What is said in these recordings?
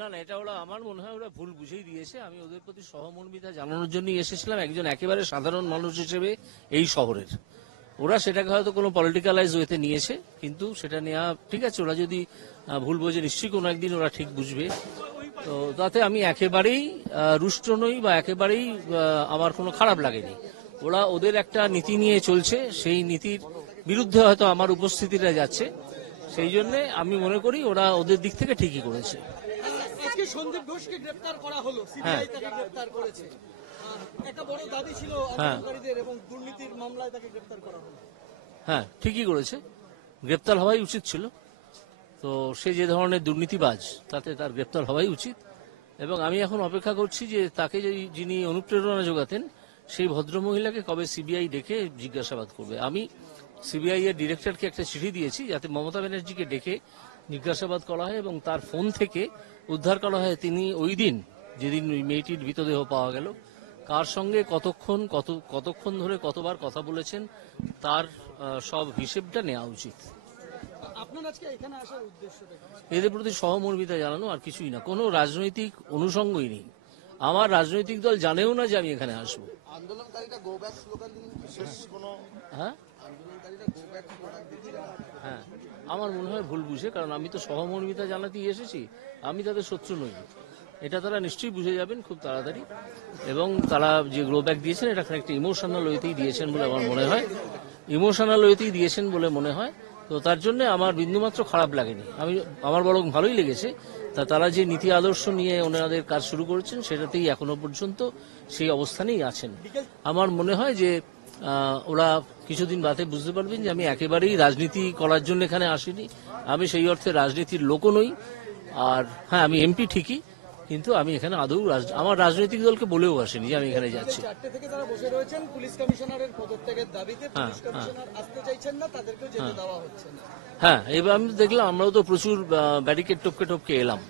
না না, এটা ওরা আমার মনে হয় ওরা ভুল বুঝেই দিয়েছে। আমি ওদের প্রতি সহমর্মিতা জানানোর জন্যই এসেছিলাম, একজন একেবারে সাধারণ মানুষ হিসেবে এই শহরের। ওরা সেটাকে হয়তো কোনো পলিটিক্যালাইজ ওয়েতে নিয়েছে, কিন্তু সেটা নেওয়া ঠিক আছে। ওরা যদি ভুল বোঝে, নিশ্চয়ই কোনো একদিন ওরা ঠিক বুঝবে। তো তাতে আমি একেবারেই রুষ্ট নই বা একেবারেই আমার কোনো খারাপ লাগেনি। ওরা ওদের একটা নীতি নিয়ে চলছে, সেই নীতির বিরুদ্ধে হয়তো আমার উপস্থিতিটা যাচ্ছে। সেই জন্যে আমি মনে করি ওরা ওদের দিক থেকে ঠিকই করেছে। আজকে সন্দীপ ঘোষকে গ্রেফতার করা হলো, সিবিআই তাকে গ্রেফতার করেছে। একটা বড় দাবি ছিল আন্দোলনকারীদের এবং দুর্নীতির মামলায় তাকে গ্রেফতার করা হলো। হ্যাঁ, ঠিকই করেছে, গ্রেপ্তার হওয়াই উচিত ছিল। তো সে যে ধরনের দুর্নীতিবাজ, তাতে তার গ্রেপ্তার হওয়াই উচিত। এবং আমি এখন অপেক্ষা করছি যে তাকে যিনি অনুপ্রেরণা যোগাতেন, সেই ভদ্রমহিলাকে কবে সিবিআই ডেকে জিজ্ঞাসাবাদ করবে। আমি সিবিআই এর ডিরেক্টরকে একটা চিঠি দিয়েছি যাতে মমতা ব্যানার্জিকে ডেকে জিজ্ঞাসাবাদ করা হয় এবং তার ফোন থেকে উদ্ধার করা হয় তিনি ওই দিন যেদিন ওই মেয়েটির মৃতদেহ পাওয়া গেল, কার সঙ্গে কতক্ষণ ধরে কতবার কথা বলেছেন, তার সব হিসেবটা নেওয়া উচিত। আপনার আজকে এখানে আসার উদ্দেশ্যটা কি? এদের প্রতি সহমর্মিতা জানানো, আর কিছুই না। কোনো রাজনৈতিক অনুষঙ্গই নেই। আমার রাজনৈতিক দল জানেও না যে আমি এখানে আসবো। আন্দোলনকারীরা গো ব্যাক স্লোগান দিলেন, বিশেষ কোনো হ্যাঁ আন্দোলনকারীরা গো ব্যাক স্লোগান দিচ্ছেন। হ্যাঁ, আমার মনে হয় ভুল বুঝে, কারণ আমি তো সহমর্মিতা জানাতেই এসেছি, আমি তাদের শত্রু নই। এটা তারা নিশ্চয়ই বুঝে যাবেন খুব তাড়াতাড়ি। এবং তারা যে গ্লোব্যাক দিয়েছেন, এটা একটা ইমোশনাল ওয়েতেই দিয়েছেন বলে আমার মনে হয়, ইমোশনাল ওয়েতেই দিয়েছেন বলে মনে হয়। তো তার জন্য আমার বিন্দুমাত্র খারাপ লাগেনি, আমার বরং ভালোই লেগেছে। তারা যে নীতি আদর্শ নিয়ে ওনাদের কাজ শুরু করেছেন, সেটাতেই এখনো পর্যন্ত সেই অবস্থানেই আছেন। আমার মনে হয় যে ওরা কিছুদিন বাদে বুঝতে পারবেন যে আমি একেবারেই রাজনীতি করার জন্য এখানে আসিনি। আমি সেই অর্থে রাজনীতির লোকও নই। আর হ্যাঁ, আমি এমপি ঠিকই, কিন্তু আমি এখানে আদৌ আমার রাজনৈতিক দলকে বলেও আসেনি যে আমি এখানে যাচ্ছি। 4টে থেকে তারা বসে রয়েছেন পুলিশ কমিশনারের পদত্যাগের দাবিতে। পুলিশ কমিশনার আসতে চাইছেন না, তাদেরকেও যেতে দেওয়া হচ্ছে না। হ্যাঁ, এবার আমি দেখলাম, আমরাও তো প্রচুর ব্যারিকেড টপকে এলাম,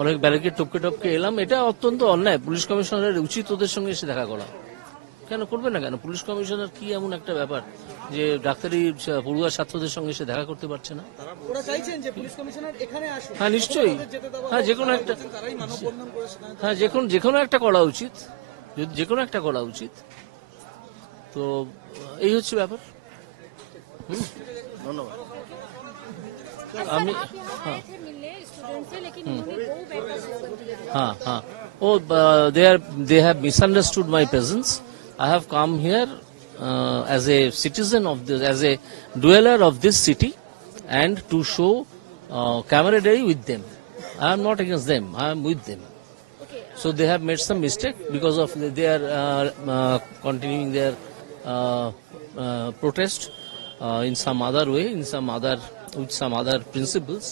অনেক ব্যারিকেড টপকে এলাম। এটা অত্যন্ত অন্যায়। পুলিশ কমিশনারের উচিত ওদের সঙ্গে এসে দেখা করা। কেন করবে না? কেন? পুলিশ কমিশনার কি এমন একটা ব্যাপার যে ডাক্তারি পড়ুয়া ছাত্রদের সঙ্গে এসে দেখা করতে পারছে না? ওরা চাইছেন যে পুলিশ কমিশনার এখানে আসুন। হ্যাঁ, নিশ্চয়ই। হ্যাঁ, যে কোনো একটা, তারাই মানববন্ধন করে সেখানে। হ্যাঁ, যে কোনো একটা করা উচিত, যে কোনো একটা করা উচিত। তো এই হচ্ছে ব্যাপার। ধন্যবাদ। আমি आप यहाँ आए थे मिलने स्टूडेंट से, लेकिन उन्होंने गो बैक का स्लोगन दिया था। हाँ, oh, they have misunderstood my presence. I have come here as a citizen of this, as a dweller of this city, and to show camaraderie with them. I am not against them, I am with them. So they have made some mistake because of they are continuing their protest in some other way, with some other principles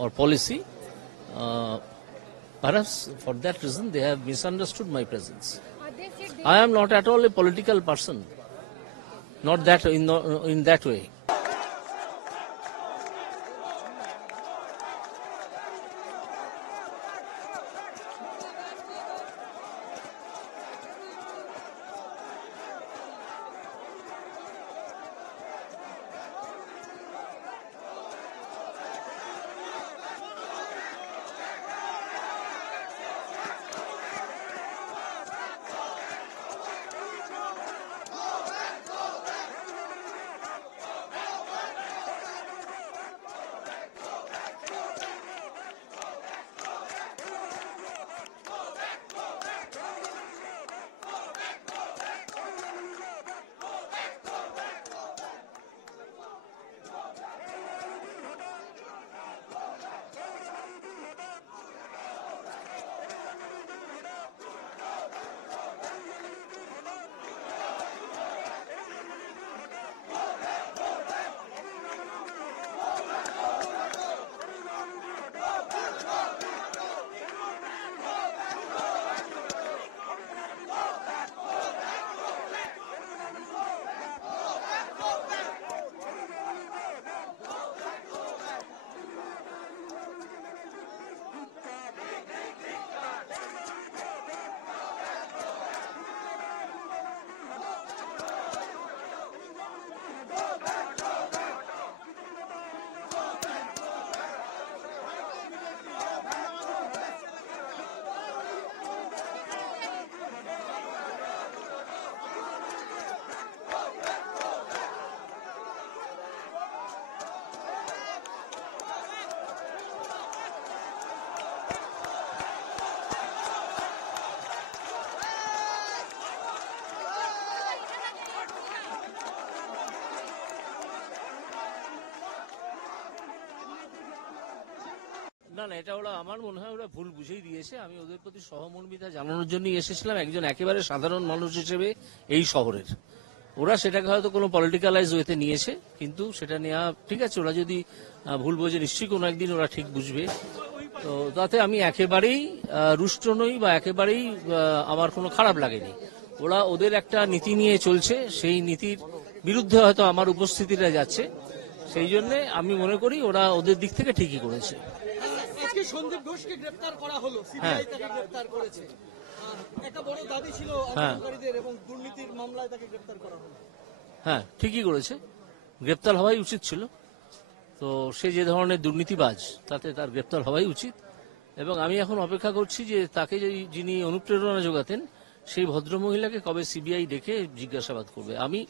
or policy. Perhaps for that reason they have misunderstood my presence. They said I am not at all a political person, not that in that way. না না, এটা ওরা আমার মনে হয় ওরা ভুল বুঝেই দিয়েছে। আমি ওদের প্রতি সহমর্মিতা জানানোর জন্য এসেছিলাম একজন একেবারে সাধারণ মানুষ হিসেবে এই শহরের। ওরা সেটাকে হয়তো কোনো পলিটিক্যালাইজ ওয়েতে নিয়েছে, কিন্তু সেটা নেওয়া ঠিক আছে। ওরা যদি ভুল বোঝে, নিশ্চয়ই কোনো একদিন ওরা ঠিক বুঝবে। তো তাতে আমি একেবারেই রুষ্ট নই বা একেবারেই আমার কোনো খারাপ লাগেনি। ওরা ওদের একটা নীতি নিয়ে চলছে, সেই নীতির বিরুদ্ধে হয়তো আমার উপস্থিতিটা যাচ্ছে। সেই জন্যে আমি মনে করি ওরা ওদের দিক থেকে ঠিকই করেছে। আজকে সন্দীপ ঘোষকে গ্রেপ্তার করা হলো, সিবিআই তাকে গ্রেপ্তার করেছে। একটা বড় দাবি ছিল আন্দোলনকারীদের এবং দুর্নীতির মামলায় তাকে গ্রেপ্তার করা হলো। হ্যাঁ, ঠিকই করেছে, গ্রেপ্তার হওয়াই উচিত ছিল। তো সে যে ধরনের দুর্নীতিবাজ, তাতে তার গ্রেপ্তার হওয়াই উচিত। এবং আমি এখন অপেক্ষা করছি যে তাকে যিনি অনুপ্রেরণা যোগাতেন, সেই ভদ্রমহিলাকে কবে সিবিআই ডেকে জিজ্ঞাসাবাদ করবে। আমি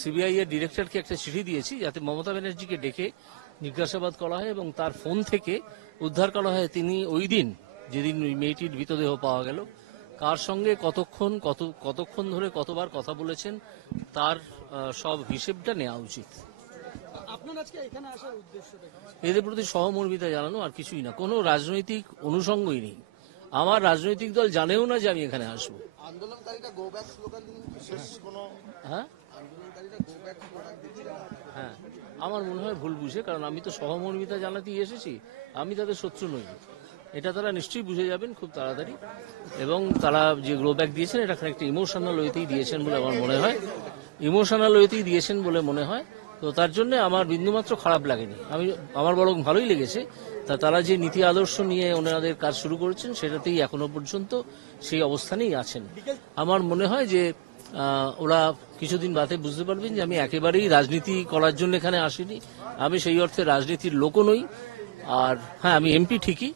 সিবিআই এর ডিরেক্টরকে একটা চিঠি দিয়েছি যাতে মমতা ব্যানার্জিকে ডেকে জিজ্ঞাসাবাদ করা হয় এবং তার ফোন থেকে উদ্ধার করা হয় তিনি ওই দিন যেদিন ওই মেয়েটির মৃতদেহ পাওয়া গেল, কার সঙ্গে কতক্ষণ ধরে কতবার কথা বলেছেন, তার সব হিসেবটা নেওয়া উচিত। আপনার আজকে এখানে আসার উদ্দেশ্যটা কি? এদের প্রতি সহমর্মিতা জানানো, আর কিছুই না। কোনো রাজনৈতিক অনুষঙ্গই নেই। আমার রাজনৈতিক দল জানেও না যে আমি এখানে আসবো। আন্দোলনকারীরা গো ব্যাক স্লোগান দিলেন, বিশেষ কোনো হ্যাঁ আন্দোলনকারীরা গো ব্যাক স্লোগান দিচ্ছিলেন। হ্যাঁ, আমার মনে হয় ভুল বুঝে, কারণ আমি তো সহমর্মিতা জানাতেই এসেছি। আমি তাদের শত্রু নই। এটা তারা নিশ্চয়ই বুঝে যাবেন খুব তাড়াতাড়ি। এবং তারা যে গ্লো ব্যাক দিয়েছেন, এটা একটা ইমোশনাল ওয়েতেই দিয়েছেন বলে আমার মনে হয়। ইমোশনাল ওয়েতেই দিয়েছেন বলে মনে হয়। তো তার জন্য আমার বিন্দুমাত্র খারাপ লাগেনি। আমার বরং ভালোই লেগেছে। তারা যে নীতি আদর্শ নিয়ে ওনাদের কাজ শুরু করেছেন, সেটাতেই এখনো পর্যন্ত সেই অবস্থানেই আছেন। আমার মনে হয় যে ওরা কিছুদিন বাদে বুঝতে পারবেন যে আমি একেবারেই রাজনীতি করার জন্য এখানে আসিনি। আমি সেই অর্থে রাজনীতির লোকও নই। আর হ্যাঁ, আমি এমপি ঠিকই,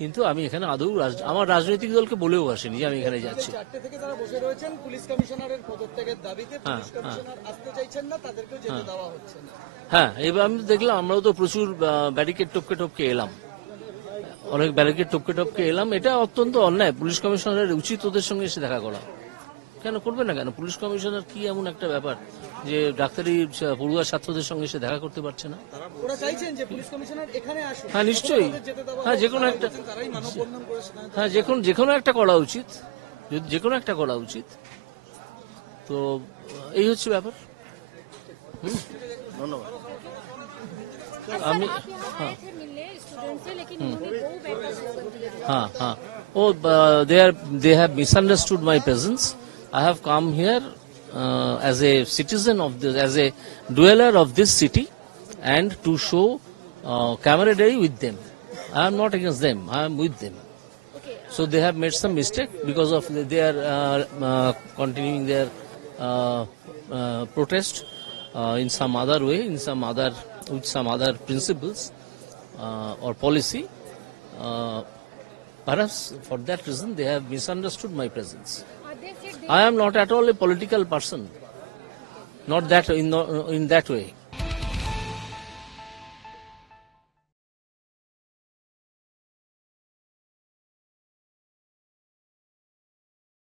কিন্তু আমি এখানে আদৌ আমার রাজনৈতিক দলকে বলেও আসিনি যে আমি এখানে যাচ্ছি। 4টে থেকে যারা বসে রয়েছেন পুলিশ কমিশনারের পদত্যাগের দাবিতে, পুলিশ কমিশনার আসতে চাইছেন না, তাদেরকেও যেতে দেওয়া হচ্ছে না। হ্যাঁ, এবার আমি দেখলাম, আমরাও তো প্রচুর ব্যারিকেড টপকে এলাম, অনেক ব্যারিকেড টপকে এলাম। এটা অত্যন্ত অন্যায়। পুলিশ কমিশনারের উচিত ওদের সঙ্গে এসে দেখা করা। কেন করবে না? কেন? পুলিশ কমিশনার কি এমন একটা ব্যাপার যে ডাক্তারি পড়ুয়া ছাত্রদের সঙ্গে এসে দেখা করতে পারছে না? ওরা চাইছেন যে পুলিশ কমিশনার এখানে আসুন। হ্যাঁ, নিশ্চয়ই। হ্যাঁ, যে কোনো একটা, তারাই মানববন্ধন করেছেন। হ্যাঁ, যে কোনো একটা করা উচিত, যে কোনো একটা করা উচিত। তো এই হচ্ছে ব্যাপার। ধন্যবাদ। আমি आप यहाँ आए थे मिलने स्टूडेंट से, लेकिन इन्होंने गो बैक का स्लोगन दिया। हाँ। Oh, they have misunderstood my presence. I have come here as a citizen of this, as a dweller of this city, and to show camaraderie with them. I am not against them. I am with them. Okay. So they have made some mistake because of they are continuing their protest in some other way, with some other principles or policy. Perhaps for that reason they have misunderstood my presence. They said I am not at all a political person, not that in that way.